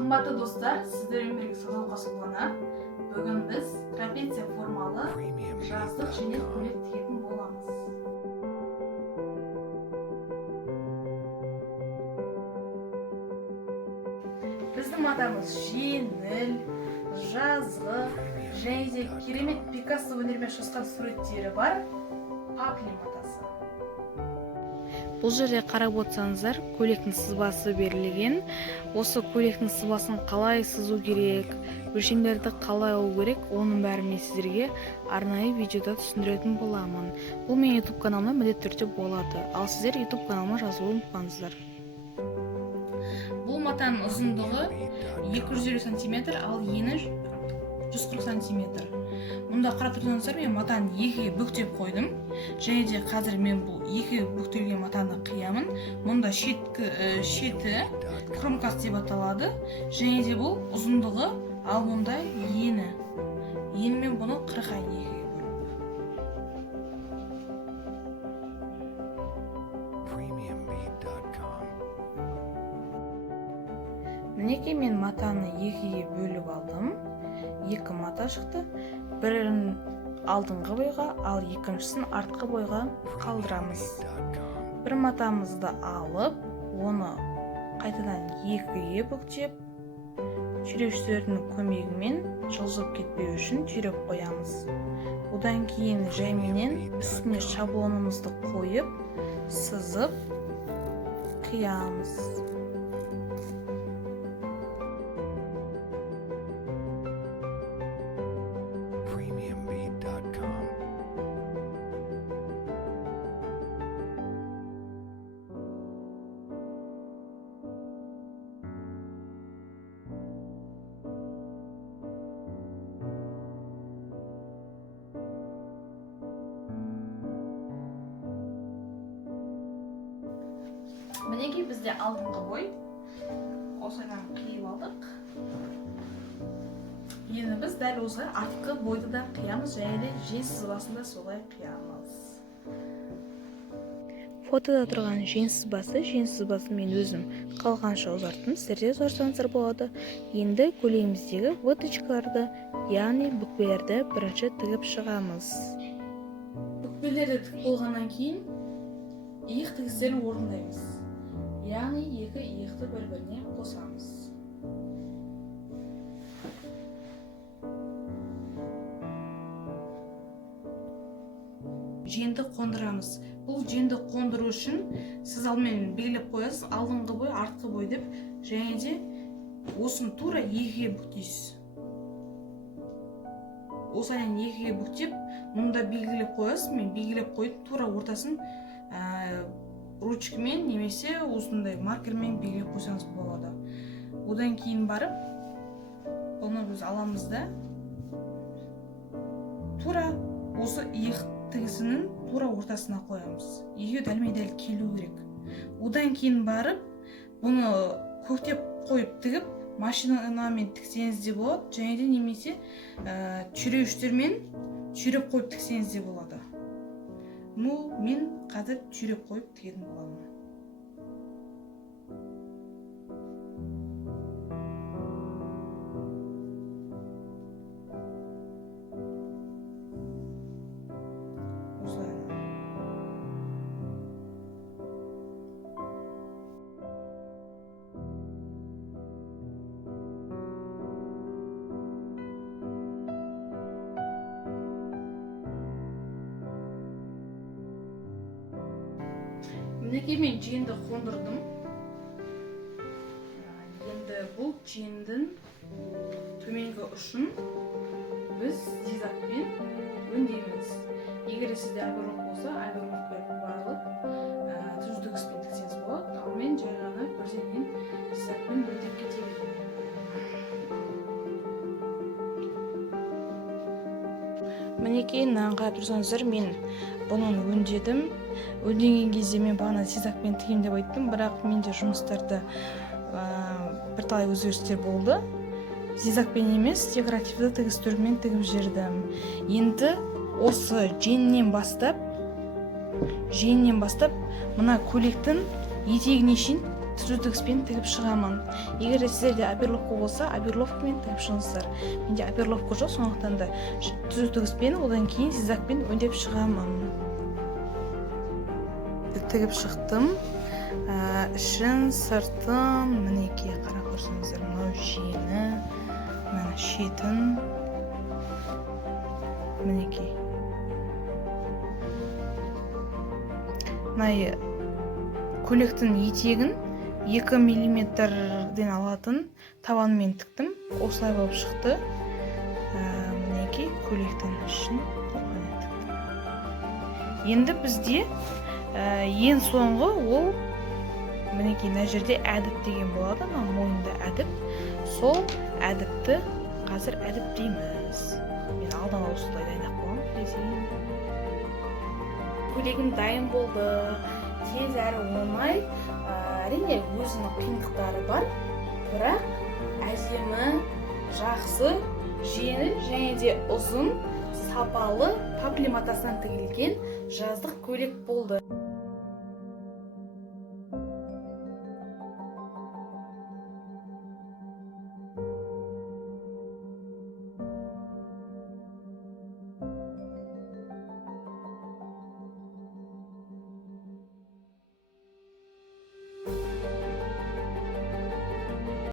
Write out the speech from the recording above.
Қымбатты достар, сіздермен бірге садуақас болғана. Бүгін біз трапеция формалы жаздық жеңіл көйлек тігетін боламыз. Біздің матамыз жеңіл, жазғы және де керемет Пикассо өнермен шыққан суреттері бар папли матасы. Бұл жерде қарап отырсаңыздар, көйлектің сызбасы берілген. Осы көйлектің сызбасын қалай сызу керек, өлшемдерді қалай алу керек, оның бәрін мен сіздерге арнайы видеода түсіндіретін боламын. Бұл менің YouTube каналымда міндетті түрде болады, ал сіздер YouTube каналыма жазылуды ұмытпаңыздар. Бұл матаның ұзындығы 250 см, ал ені 140 см. Мұнда қарап тұрсаңыздар, мен матаны екіге бүктеп қойдым. Және де қазір мен бұл екі бүктелген матаны қиямын. Мұнда шеті кромкасы деп аталады. Және де бұл ұзындығы, ал мұнда ені. Енімен бұны қырқайын екіге бөліп. Мінекей мен матаны екіге бөліп алдым. Екі мата шықты. Бірін алдыңғы бойға, ал екіншісін артқы бойға қалдырамыз. Бір матамызды алып, оны қайтадан екіге бүктеп, түйреуіштердің көмегімен жылжып кетпеу үшін түйреп қоямыз. Одан кейін жайменен үстіне шаблонымызды қойып, сызып қиямыз. Мінекей бізде алдыңғы бой. Осыдан қиып алдық. Енді біз дәл осылай артқы бойды да қиямыз, және де жең сызбасында солай қиямыз. Фотода тұрған жең сызбасын мен өзім қалғанша ұзарттым, сіздерде ұзартсаңыздар болады. Енді көйлегіміздегі выточкаларды, яғни бүкпелерді бірінші тігіп шығамыз. Бүкпелерді тігіп болғаннан кейін иық тігістерін орындаймыз. Яғни екі иықты бір-біріне қосамыз. Жеңді қондырамыз. Бұл жеңді қондыру үшін сіз алдымен белгілеп қоясыз, алдыңғы бой, артқы бой деп, және де осыны тура екіге бүктейсіз. Осыны екіге бүктеп, мұнда белгілеп қоясыз, мен белгілеп қойып, тура ортасын ручкамен немесе осындай маркермен белгілеп қойсаңыз болады. Одан кейін барып, бұны біз аламыз да, тура осы иық тігісінің тура ортасына қоямыз. Екеуі дәлме-дәл келу керек. Одан кейін барып, бұны көктеп қойып тігіп, машинамен тіксеңіз де болады, және де немесе түйреуіштермен түйреп қойып тіксеңіз де болады. Мен қазір түйреп қойып тігетін боламын. Мінекей мен жеңді қондырдым. Енді бұл жеңдің төменгі ұшын біз зигзагпен өңдейміз. Егер сізде альбомок болса, альбомокпен барлық түз тігіспен тіксеңіз болады, ал мен жай ғана бірден зигзагпен өңдеп кетемін. Мінекей қарап тұрсаңыздар, мен бұны өңдедім. Өңдеген кезде мен бағана зигзагпен тігемін деп айттым, бірақ менде жұмыстарда бірталай өзгерістер болды. Зигзагпен емес, декоративті тігістермен тігіп жібердім. Енді осы жеңнен бастап мына көйлектің етегіне шейін түзу тігіспен тігіп шығамын. Егер сіздерде оперловка болса, оперловкамен тігіп шығыңыздар. Менде оперловка жоқ, сондықтан да түзу тігіспен, одан кейін зигзагпен өңдеп шығамын. Тігіп шықтым. Ішін, сыртын, мінекей қарап көрсеңіздер, мынау жеңі, мына шетін, мінекей. Мына көйлектің етегін 2 мм-ден алатын табанымен тіктім. Осылай болып шықты. Мінекей көйлектің ішін тіктім. Енді бізде ең соңғы ол мінекей мына жерде әдіп деген болады, мойында әдіп. Сол әдіпті қазір әдіптейміз. Мен алдан осылай дайындап қойғанмын. Көйлегім дайын болды. Тез әрі оңай. Әрине өзінің қиындықтары бар, бірақ әдемі, жақсы, жеңіл және де ұзын, сапалы папле матасынан тігілген жаздық көйлек болды.